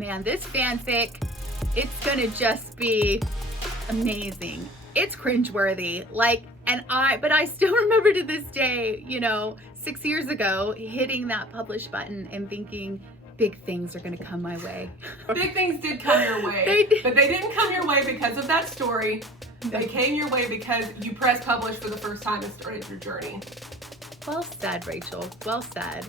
Man, this fanfic, it's gonna just be amazing. It's cringeworthy. But I still remember to this day, 6 years ago, hitting that publish button and thinking, big things are gonna come my way. Big things did come your way, but they didn't come your way because of that story. They came your way because you pressed publish for the first time and started your journey. Well said, Rachel. Well said.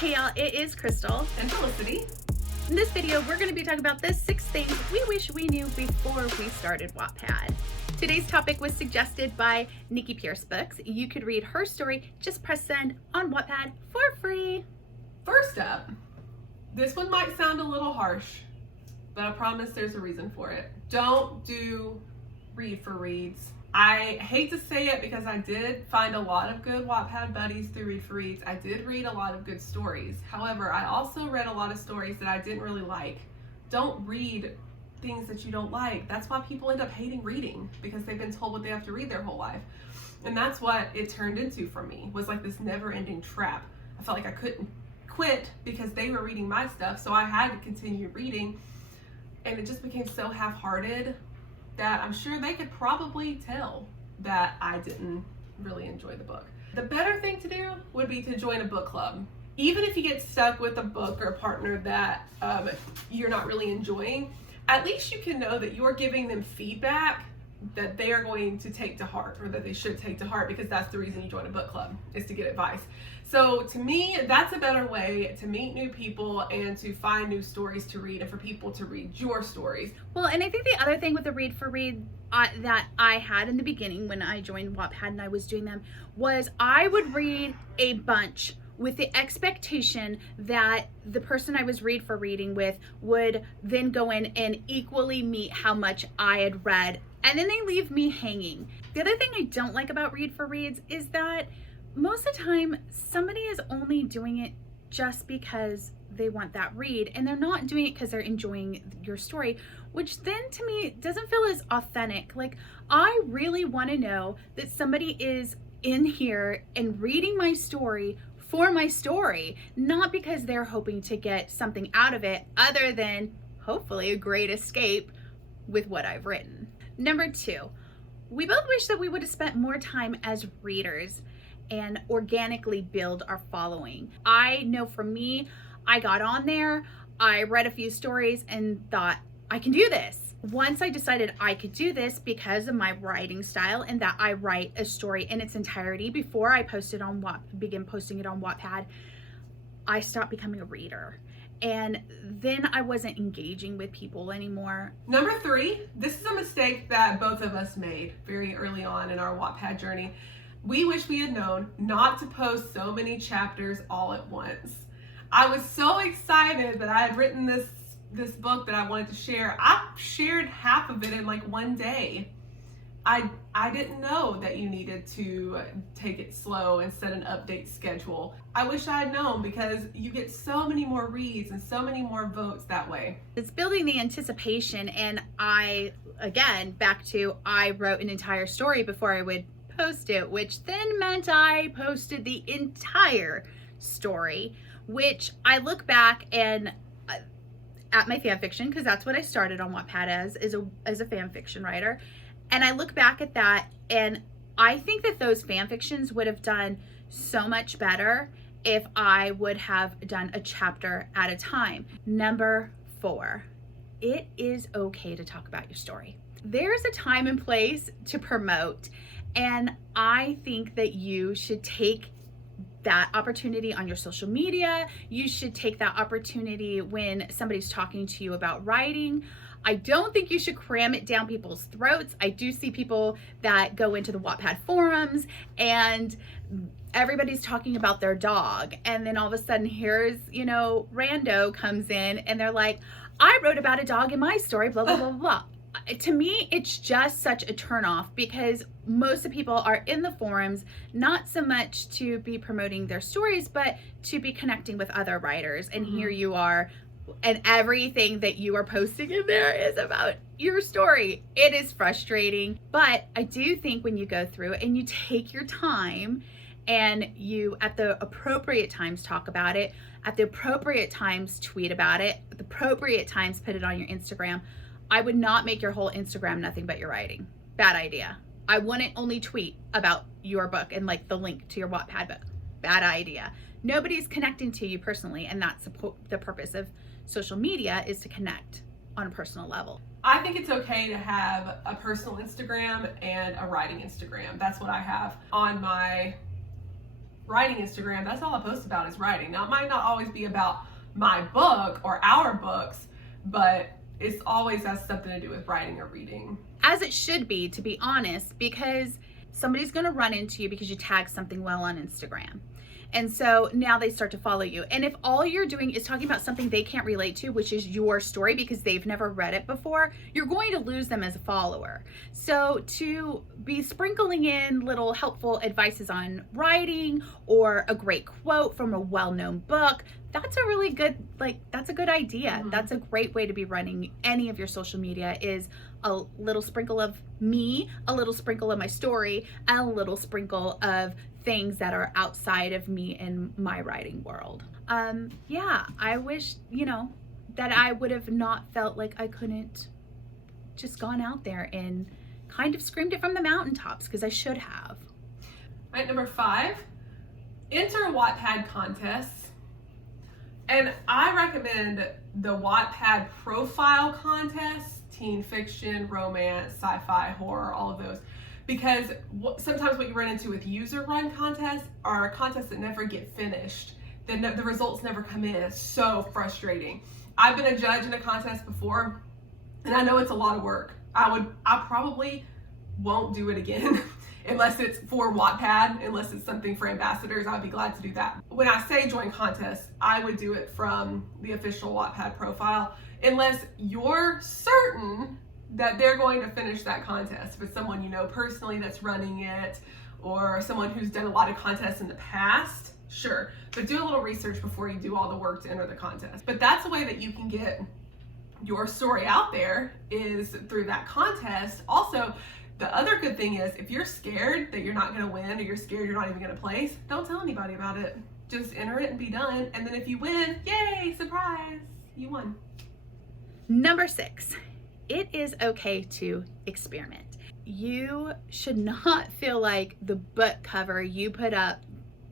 Hey y'all, it is Crystal and Felicity. In this video, we're going to be talking about the 6 things we wish we knew before we started Wattpad. Today's topic was suggested by Nikki Pierce Books. You could read her story, just press send on Wattpad for free. First up, this one might sound a little harsh, but I promise there's a reason for it. Don't do read for reads. I hate to say it because I did find a lot of good Wattpad buddies through read for reads. I did read a lot of good stories. However, I also read a lot of stories that I didn't really like. Don't read things that you don't like. That's why people end up hating reading, because they've been told what they have to read their whole life. And that's what it turned into for me, was like this never-ending trap. I felt like I couldn't quit because they were reading my stuff, so I had to continue reading. And it just became so half-hearted that I'm sure they could probably tell that I didn't really enjoy the book. The better thing to do would be to join a book club. Even if you get stuck with a book or a partner that you're not really enjoying, at least you can know that you're giving them feedback that they are going to take to heart, or that they should take to heart, because that's the reason you join a book club, is to get advice. So to me, that's a better way to meet new people and to find new stories to read, and for people to read your stories. Well, and I think the other thing with the read for read that I had in the beginning when I joined Wattpad and I was doing them was I would read a bunch with the expectation that the person I was read for reading with would then go in and equally meet how much I had read, and then they leave me hanging. The other thing I don't like about read for reads is that most of the time somebody is only doing it just because they want that read, and they're not doing it because they're enjoying your story, which then to me doesn't feel as authentic. Like, I really want to know that somebody is in here and reading my story for my story, not because they're hoping to get something out of it other than hopefully a great escape with what I've written. Number 2, we both wish that we would have spent more time as readers and organically build our following. I know for me, I got on there, I read a few stories and thought, I can do this. Once I decided I could do this because of my writing style and that I write a story in its entirety before I begin posting it on Wattpad, I stopped becoming a reader. And then I wasn't engaging with people anymore. Number 3, this is a mistake that both of us made very early on in our Wattpad journey. We wish we had known not to post so many chapters all at once. I was so excited that I had written this book that I wanted to share. I shared half of it in like one day. I didn't know that you needed to take it slow and set an update schedule. I wish I had known, because you get so many more reads and so many more votes that way. It's building the anticipation, and I wrote an entire story before I would post it, which then meant I posted the entire story, which I look back and at my fan fiction, because that's what I started on Wattpad as a fan fiction writer, and I look back at that and I think that those fan fictions would have done so much better if I would have done a chapter at a time. Number 4, it is okay to talk about your story. There's a time and place to promote, and I think that you should take that opportunity on your social media. You should take that opportunity when somebody's talking to you about writing. I don't think you should cram it down people's throats. I do see people that go into the Wattpad forums and everybody's talking about their dog, and then all of a sudden here's, rando comes in and they're like, I wrote about a dog in my story, blah, blah, blah, blah. To me, it's just such a turnoff, because most of the people are in the forums, not so much to be promoting their stories, but to be connecting with other writers. And here you are, and everything that you are posting in there is about your story. It is frustrating, but I do think when you go through and you take your time and you at the appropriate times talk about it, at the appropriate times tweet about it, at the appropriate times put it on your Instagram. I would not make your whole Instagram nothing but your writing. Bad idea. I wouldn't only tweet about your book and like the link to your Wattpad book. Bad idea. Nobody's connecting to you personally, and that's the purpose of social media, is to connect on a personal level. I think it's okay to have a personal Instagram and a writing Instagram. That's what I have on my writing Instagram. That's all I post about is writing. Now, it might not always be about my book or our books, but it's always has something to do with writing or reading. As it should be, to be honest, because somebody's going to run into you because you tag something well on Instagram. And so now they start to follow you. And if all you're doing is talking about something they can't relate to, which is your story because they've never read it before, you're going to lose them as a follower. So to be sprinkling in little helpful advices on writing or a great quote from a well-known book, that's a really good, that's a good idea. Mm-hmm. That's a great way to be running any of your social media, is a little sprinkle of me, a little sprinkle of my story, and a little sprinkle of things that are outside of me in my writing world. Yeah, I wish, that I would have not felt like I couldn't just gone out there and kind of screamed it from the mountaintops, because I should have. All right, number 5, enter Wattpad contests. And I recommend the Wattpad profile contests, teen fiction, romance, sci-fi, horror, all of those. Because sometimes what you run into with user-run contests are contests that never get finished. The results never come in. It's so frustrating. I've been a judge in a contest before, and I know it's a lot of work. I probably won't do it again unless it's for Wattpad, unless it's something for ambassadors. I'd be glad to do that. When I say join contests, I would do it from the official Wattpad profile, unless you're certain that they're going to finish that contest. If it's someone you know personally that's running it, or someone who's done a lot of contests in the past, sure. But do a little research before you do all the work to enter the contest. But that's a way that you can get your story out there, is through that contest. Also, the other good thing is, if you're scared that you're not going to win, or you're scared you're not even going to place, don't tell anybody about it. Just enter it and be done. And then if you win, yay, surprise, you won. Number 6. It is okay to experiment. You should not feel like the book cover you put up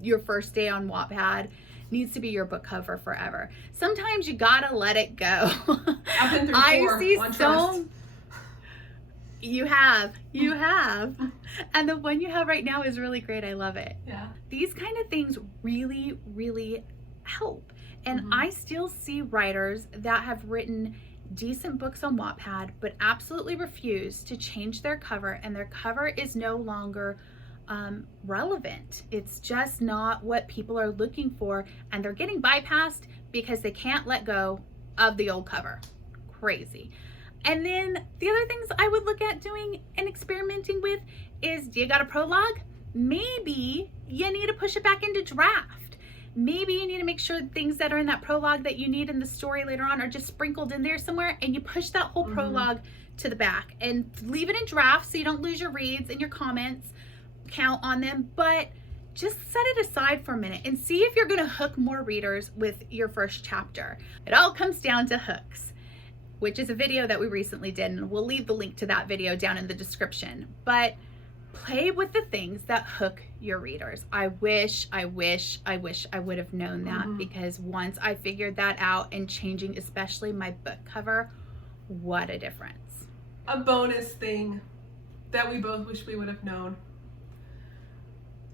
your first day on Wattpad needs to be your book cover forever. Sometimes you gotta let it go. I've been through 4 I see on so. Trust. You have, and the one you have right now is really great. I love it. Yeah. These kind of things really, really help. And Mm-hmm. I still see writers that have written decent books on Wattpad but absolutely refuse to change their cover, and their cover is no longer relevant. It's just not what people are looking for, and they're getting bypassed because they can't let go of the old cover. Crazy. And then the other things I would look at doing and experimenting with is, do you got a prologue? Maybe you need to push it back into draft. Maybe you need to make sure things that are in that prologue that you need in the story later on are just sprinkled in there somewhere, and you push that whole prologue to the back and leave it in draft so you don't lose your reads and your comments count on them. But just set it aside for a minute and see if you're going to hook more readers with your first chapter. It all comes down to hooks, which is a video that we recently did, and we'll leave the link to that video down in the description. But play with the things that hook your readers. I wish I would have known that, because once I figured that out, and changing especially my book cover, what a difference. A bonus thing that we both wish we would have known.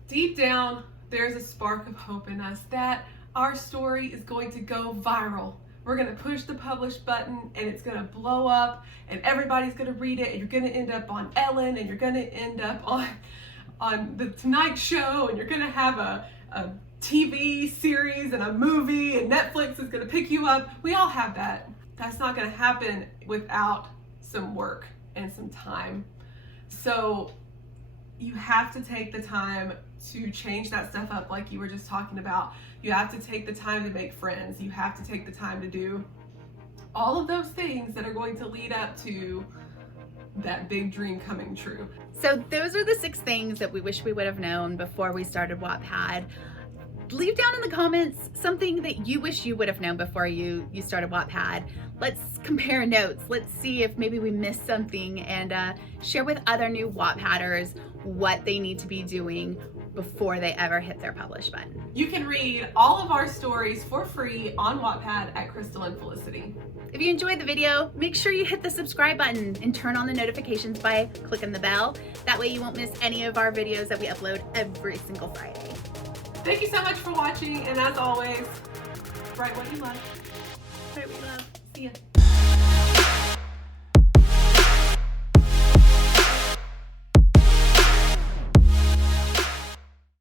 Deep down, there's a spark of hope in us that our story is going to go viral. We're going to push the publish button, and it's going to blow up, and everybody's going to read it, and you're going to end up on Ellen, and you're going to end up on the Tonight Show, and you're going to have a TV series and a movie, and Netflix is going to pick you up. We all have that. That's not going to happen without some work and some time. So you have to take the time to change that stuff up, like you were just talking about. You have to take the time to make friends. You have to take the time to do all of those things that are going to lead up to that big dream coming true. So those are the 6 things that we wish we would have known before we started Wattpad. Leave down in the comments something that you wish you would have known before you started Wattpad. Let's compare notes. Let's see if maybe we missed something, and share with other new Wattpadders what they need to be doing before they ever hit their publish button. You can read all of our stories for free on Wattpad at Crystal and Felicity. If you enjoyed the video, make sure you hit the subscribe button and turn on the notifications by clicking the bell. That way you won't miss any of our videos that we upload every single Friday. Thank you so much for watching, and as always, write what you love. Write what you love. See ya.